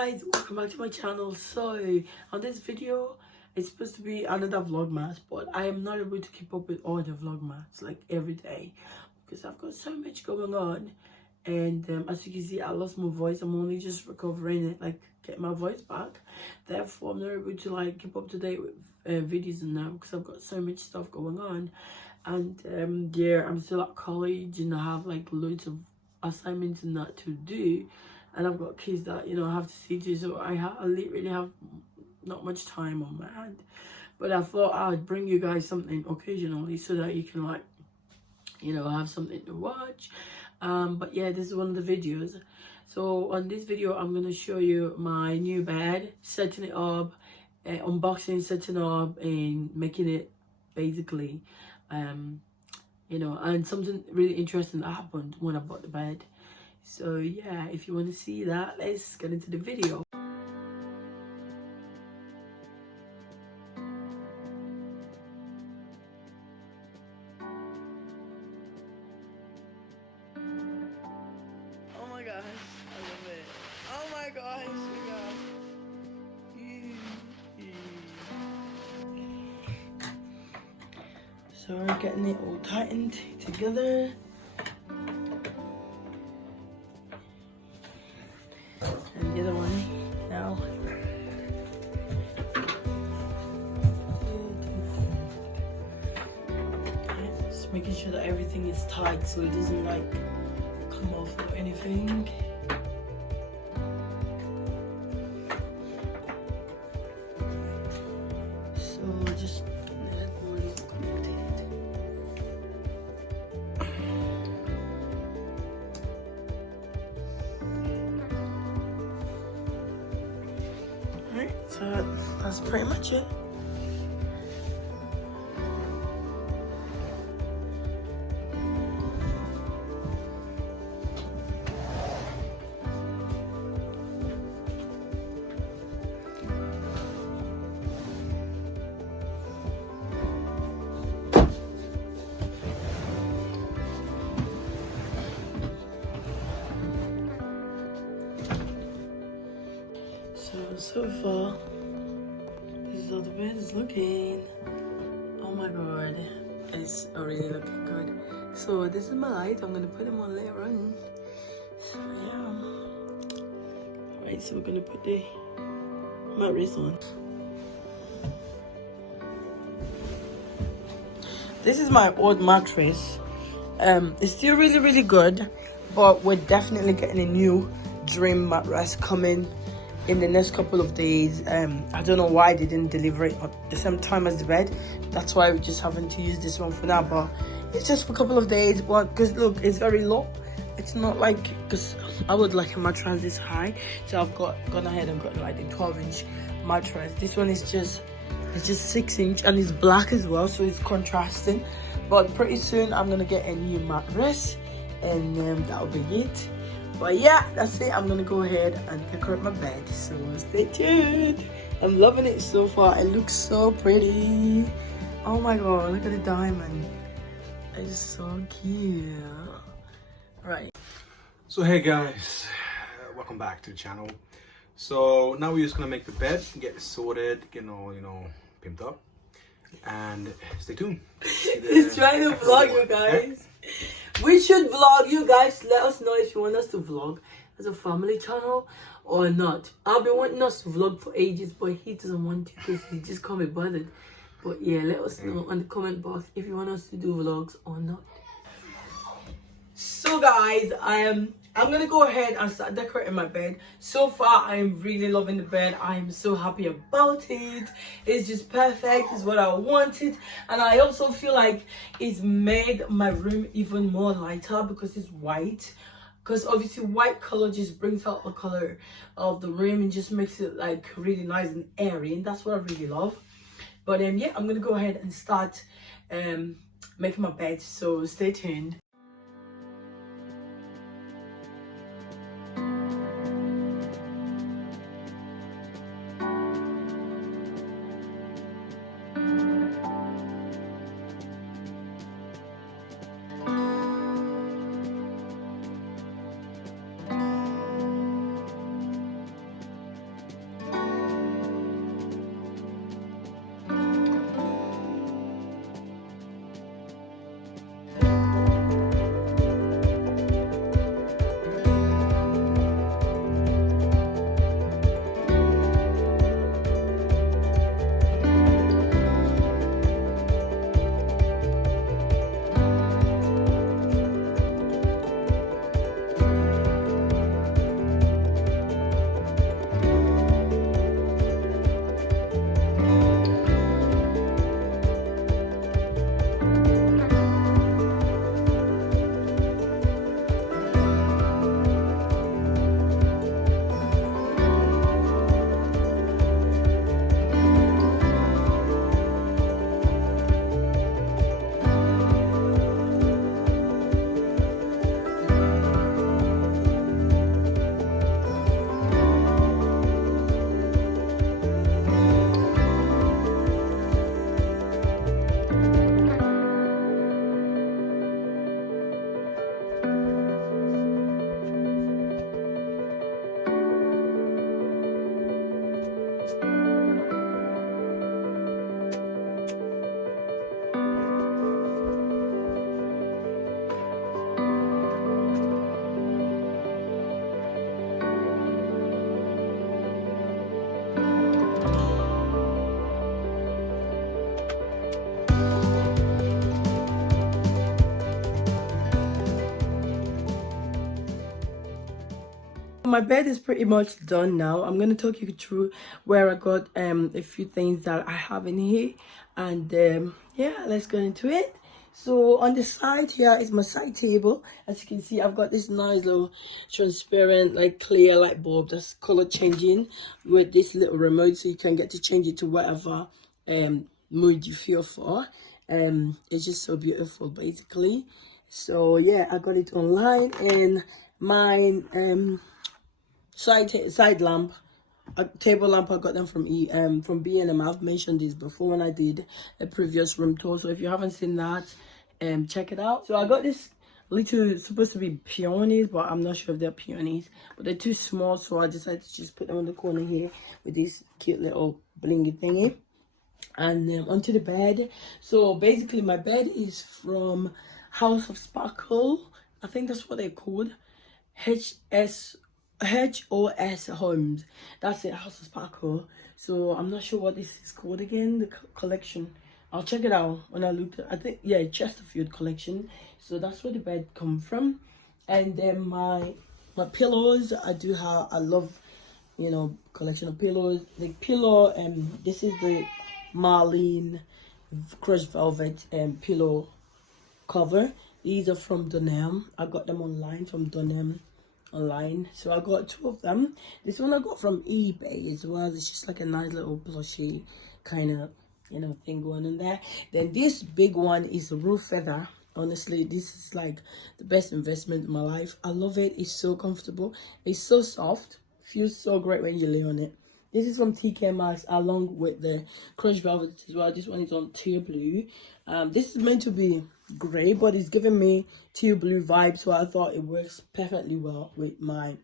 guys, welcome back to my channel. So on this video, it's supposed to be another vlogmas, but I am not able to keep up with all the vlogmas like every day because I've got so much going on. And as you can see, I lost my voice. I'm only just recovering it, like get my voice back. Therefore, I'm not able to like keep up to date with videos and that because I've got so much stuff going on. And yeah, I'm still at college and I have like loads of assignments and that to do, and I've got kids that I have to see to, so I really have not much time on my hand. But I thought I'd bring you guys something occasionally so that you can like have something to watch. But yeah, this is one of the videos. So on this video I'm gonna show you my new bed, setting it up, unboxing, setting up and making it basically. And something really interesting that happened when I bought the bed. So yeah, if you want to see that, let's get into the video. Oh my gosh, I love it. Oh my gosh, so we're getting it all tightened together. And the other one now. Just making sure that everything is tight so it doesn't like come off or anything. So just so that's pretty much it. So far, this is how the bed is looking. Oh my god, it's already looking good. So this is my light. I'm gonna put them on later on. So yeah. Alright, so we're gonna put the mattress on. This is my old mattress. It's still really good, but we're definitely getting a new dream mattress coming in the next couple of days. I don't know why they didn't deliver it at the same time as the bed. That's why we're just having to use this one for now, but it's just for a couple of days. Well, because look, it's very low. It's not like, because I would like a mattress this high, so I've gone ahead and got like a 12-inch mattress. This one is just 6-inch and it's black as well, so it's contrasting. But pretty soon I'm gonna get a new mattress and that'll be it. But yeah, that's it. I'm gonna go ahead and decorate my bed, so stay tuned. I'm loving it so far. It looks so pretty. Oh my god, look at the diamond. It's so cute. Right. So hey guys, welcome back to the channel. So now we're just gonna make the bed, get it sorted, get all pimped up, and stay tuned. He's trying to vlog, you guys. We should vlog, you guys. Let us know if you want us to vlog as a family channel or not. I've been wanting us to vlog for ages, but he doesn't want to because he just can't be bothered. But yeah, let us know on the comment box if you want us to do vlogs or not. So guys, I'm gonna go ahead and start decorating my bed. So far, I'm really loving the bed. I am so happy about it. It's just perfect. It's what I wanted, and I also feel like it's made my room even more lighter because it's white. Because obviously, white color just brings out the color of the room and just makes it like really nice and airy, and that's what I really love. But yeah, I'm gonna go ahead and start making my bed. So stay tuned. My bed is pretty much done now. I'm gonna talk you through where I got a few things that I have in here, and yeah, let's get into it. So on the side here is my side table. As you can see, I've got this nice little transparent, like clear light bulb that's color changing with this little remote, so you can get to change it to whatever mood you feel for. It's just so beautiful, basically. So yeah, I got it online, and my side lamp, a table lamp, I got them from B&M. I've mentioned this before when I did a previous room tour, so if you haven't seen that, check it out. So I got this little, supposed to be peonies, but I'm not sure if they're peonies, but they're too small, so I decided to just put them on the corner here with this cute little blingy thingy. And onto the bed. So basically my bed is from House of Sparkle. I think that's what they're called. HOS Homes. That's it, House of Sparkle. So I'm not sure what this is called again, the collection. I'll check it out when I looked at, I think, yeah, Chesterfield collection. So that's where the bed come from. And then my pillows, I love, you know, collection of pillows. The pillow, this is the Marlene crushed velvet pillow cover. These are from Dunham. I got them online from Dunham online. So I got 2 of them. This one I got from eBay as well. It's just like a nice little plushy kind of, you know, thing going on there. Then this big one is a roof feather. Honestly, this is like the best investment in my life. I love it. It's so comfortable. It's so soft. Feels so great when you lay on it. This is from TK Maxx along with the crushed velvet as well. This one is on teal blue. This is meant to be grey, but it's giving me teal blue vibe, so I thought it works perfectly well with my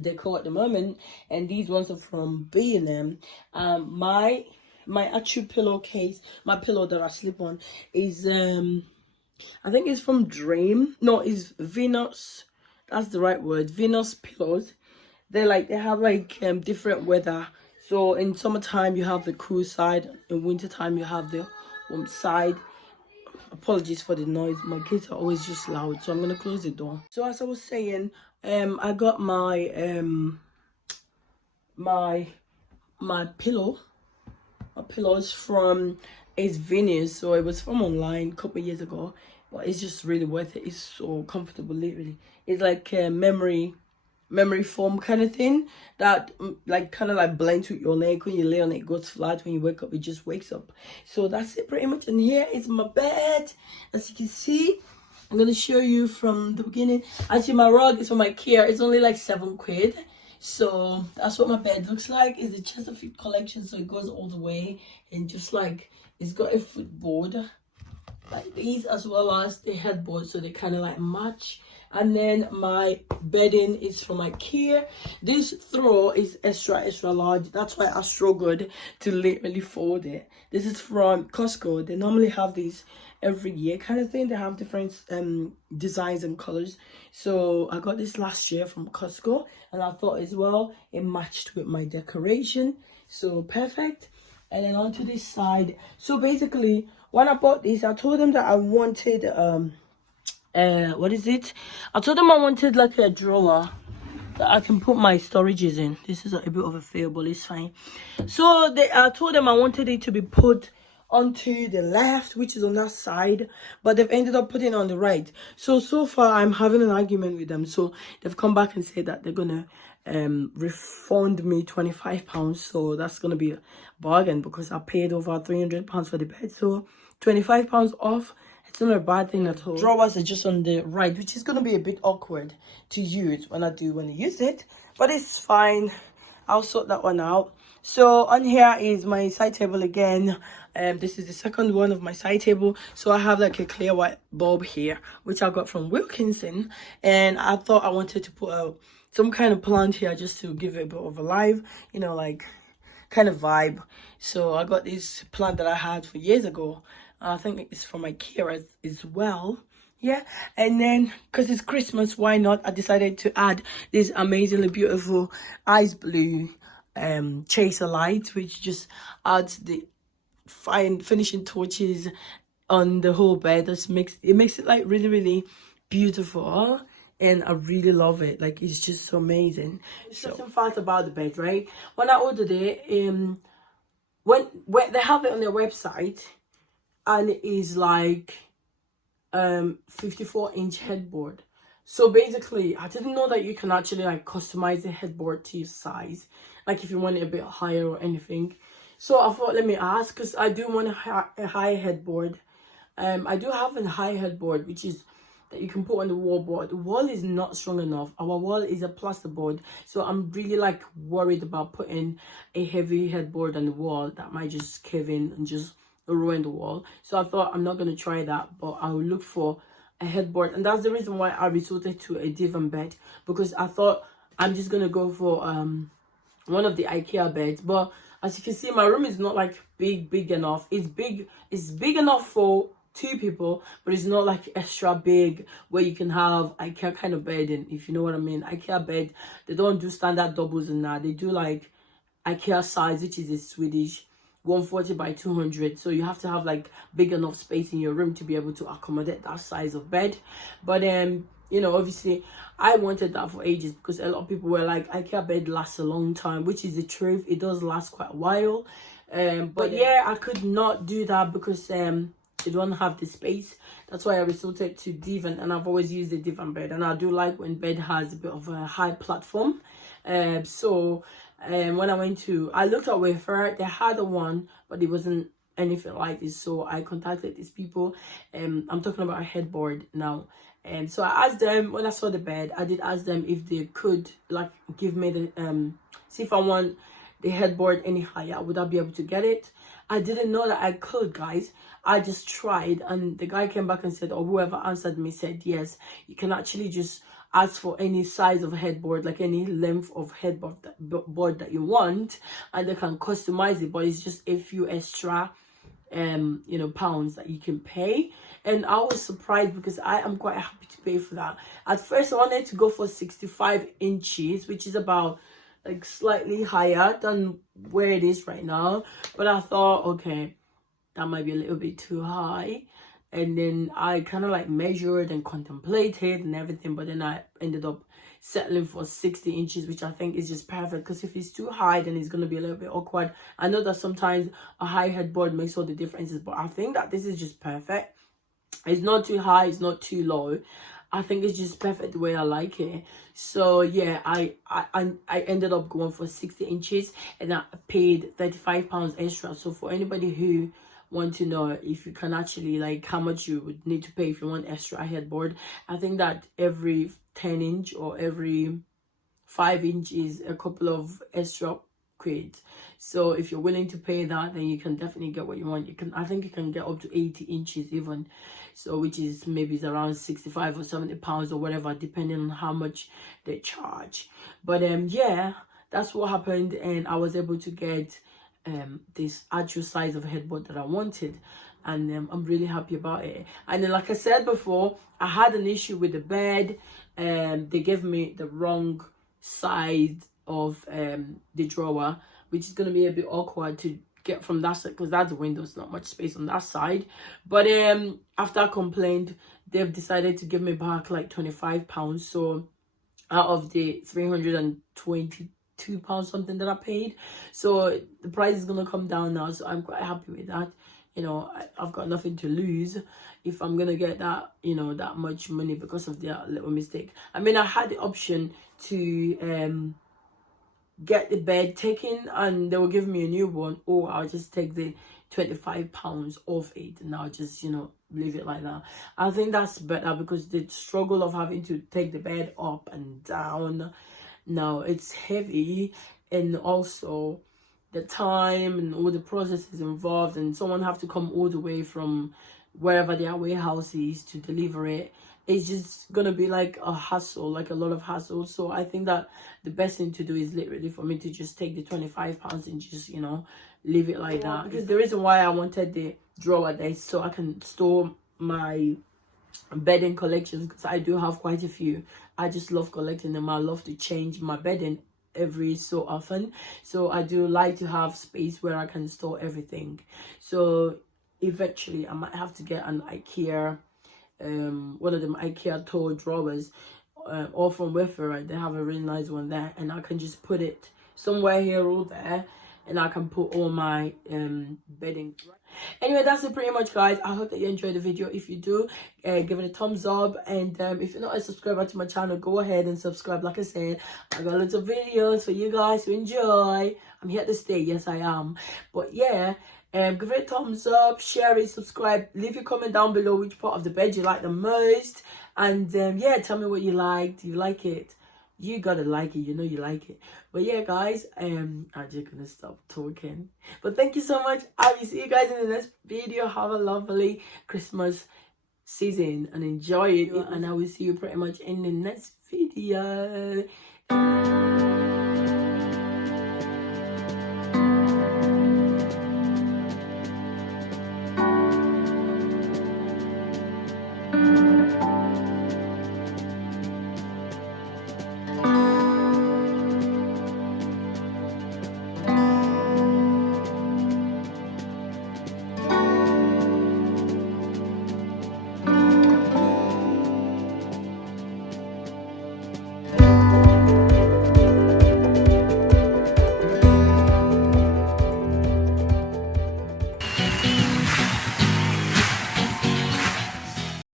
decor at the moment. And these ones are from B&M. My actual pillowcase, my pillow that I sleep on is I think it's from Dream. No, it's Venus. That's the right word. Venus pillows. They have like different weather. So in summertime you have the cool side, in wintertime you have the warm side. Apologies for the noise, my kids are always just loud, so I'm gonna close the door. So as I was saying, I got my my pillows from Venus. So it was from online a couple of years ago, but it's just really worth it. It's so comfortable, literally. It's like a memory foam kind of thing that like kind of like blends with your leg. When you lay on it, it goes flat. When you wake up, it just wakes up. So that's it pretty much. And here is my bed. As you can see, I'm gonna show you from the beginning. Actually, my rug is from Ikea. It's only like £7. So that's what my bed looks like. It's a Chesterfield collection, so it goes all the way, and just like it's got a footboard like these, as well as the headboard, so they kind of like match. And then my bedding is from Ikea. This throw is extra large. That's why I struggled to literally fold it. This is from Costco. They normally have these every year kind of thing. They have different designs and colors. So I got this last year from Costco, and I thought as well it matched with my decoration. So perfect. And then onto this side. So basically, when I bought this, I told them that I wanted what is it? I told them I wanted like a drawer that I can put my storages in. This is a bit of a fail, but it's fine. So I told them I wanted it to be put onto the left, which is on that side, but they've ended up putting it on the right. So far I'm having an argument with them. So they've come back and said that they're gonna refund me £25. So that's gonna be a bargain, because I paid over £300 for the bed. So £25 off. It's not a bad thing at all. Drawers are just on the right, which is going to be a bit awkward to use when I use it. But it's fine. I'll sort that one out. So on here is my side table again. This is the second one of my side table. So I have like a clear white bulb here, which I got from Wilkinson. And I thought I wanted to put some kind of plant here just to give it a bit of a life, you know, like kind of vibe. So I got this plant that I had for years ago. I think it's from Ikea as well. Yeah. And then, because it's Christmas, why not? I decided to add this amazingly beautiful ice blue chaser light, which just adds the fine finishing touches on the whole bed. It makes it like really, really beautiful. and I really love it. Like, it's just so amazing. Interesting fact about the bed, right? When I ordered it, when they have it on their website, and it is like 54-inch headboard. So basically, I didn't know that you can actually like customize the headboard to your size, like if you want it a bit higher or anything. So I thought, let me ask, because I do want a high headboard. I do have a high headboard, which is that you can put on the wall, but the wall is not strong enough. Our wall is a plasterboard, so I'm really like worried about putting a heavy headboard on the wall that might just cave in and just ruin the wall. So I thought, I'm not gonna try that, but I will look for a headboard, and that's the reason why I resorted to a divan bed, because I thought I'm just gonna go for one of the IKEA beds. But as you can see, my room is not like big enough. It's big enough for two people, but it's not like extra big where you can have IKEA kind of bedding, if you know what I mean. IKEA bed, they don't do standard doubles and that. They do like IKEA size, which is a Swedish 140 by 200. So you have to have like big enough space in your room to be able to accommodate that size of bed. But you know, obviously I wanted that for ages, because a lot of people were like, IKEA bed lasts a long time, which is the truth. It does last quite a while. But yeah, I could not do that because they don't have the space. That's why I resorted to divan, and I've always used the divan bed, and I do like when bed has a bit of a high platform. When I looked at Wayfair, they had one, but it wasn't anything like this. So I contacted these people. I'm talking about a headboard now. And so I asked them, when I saw the bed, I did ask them if they could like give me the see if I want the headboard any higher, would I be able to get it? I didn't know that I could, guys. I just tried, and the guy came back and said, or whoever answered me said, yes, you can actually just ask for any size of headboard, like any length of headboard that you want, and they can customize it, but it's just a few extra you know, pounds that you can pay. And I was surprised because I am quite happy to pay for that. At first I wanted to go for 65 inches, which is about like slightly higher than where it is right now, but I thought, okay, that might be a little bit too high. And then I kind of like measured and contemplated and everything, but then I ended up settling for 60 inches, which I think is just perfect, because if it's too high, then it's going to be a little bit awkward. I know that sometimes a high headboard makes all the differences, but I think that this is just perfect. It's not too high, it's not too low. I think it's just perfect the way I like it. So yeah, I ended up going for 60 inches, and I paid £35 extra. So for anybody who want to know if you can actually like how much you would need to pay if you want extra headboard, I think that every 10 inch or every 5 inch is a couple of extra quid. So if you're willing to pay that, then you can definitely get what you want. I think you can get up to 80 inches even, so which is maybe it's around 65 or 70 pounds or whatever, depending on how much they charge. But yeah, that's what happened, and I was able to get this actual size of headboard that I wanted, and I'm really happy about it. And then, like I said before, I had an issue with the bed, and they gave me the wrong side of the drawer, which is going to be a bit awkward to get from that side, because that's the windows, not much space on that side. But after I complained, they've decided to give me back like £25. So out of the £322 something that I paid, so the price is gonna come down now. So I'm quite happy with that. You know, I've got nothing to lose if I'm gonna get that, you know, that much money because of that little mistake. I mean, I had the option to get the bed taken and they will give me a new one, or I'll just take the £25 off it and I'll just, you know, leave it like that. I think that's better, because the struggle of having to take the bed up and down, now it's heavy, and also the time and all the processes involved, and someone have to come all the way from wherever their warehouse is to deliver it. It's just gonna be like a hassle, like a lot of hassle. So I think that the best thing to do is literally for me to just take the £25 and just, you know, leave it like that. Because the reason why I wanted the drawer there is so I can store my bedding collections, because I do have quite a few. I just love collecting them. I love to change my bedding every so often, so I do like to have space where I can store everything. So eventually I might have to get an IKEA one of them IKEA tall drawers, or from Wayfair, right? They have a really nice one there, and I can just put it somewhere here or there, and I can put all my bedding. Anyway, that's it pretty much, guys. I hope that you enjoyed the video. If you do, give it a thumbs up, and if you're not a subscriber to my channel, go ahead and subscribe. Like I said, I got lots of videos for you guys to enjoy. I'm here to stay, yes I am. But yeah, give it a thumbs up, share it, subscribe, leave your comment down below which part of the bed you like the most, and yeah, tell me what you like. Do you like it? You gotta like it, you know you like it. But yeah, guys, I'm just gonna stop talking. But thank you so much. I will see you guys in the next video. Have a lovely Christmas season and enjoy it. And I will see you pretty much in the next video.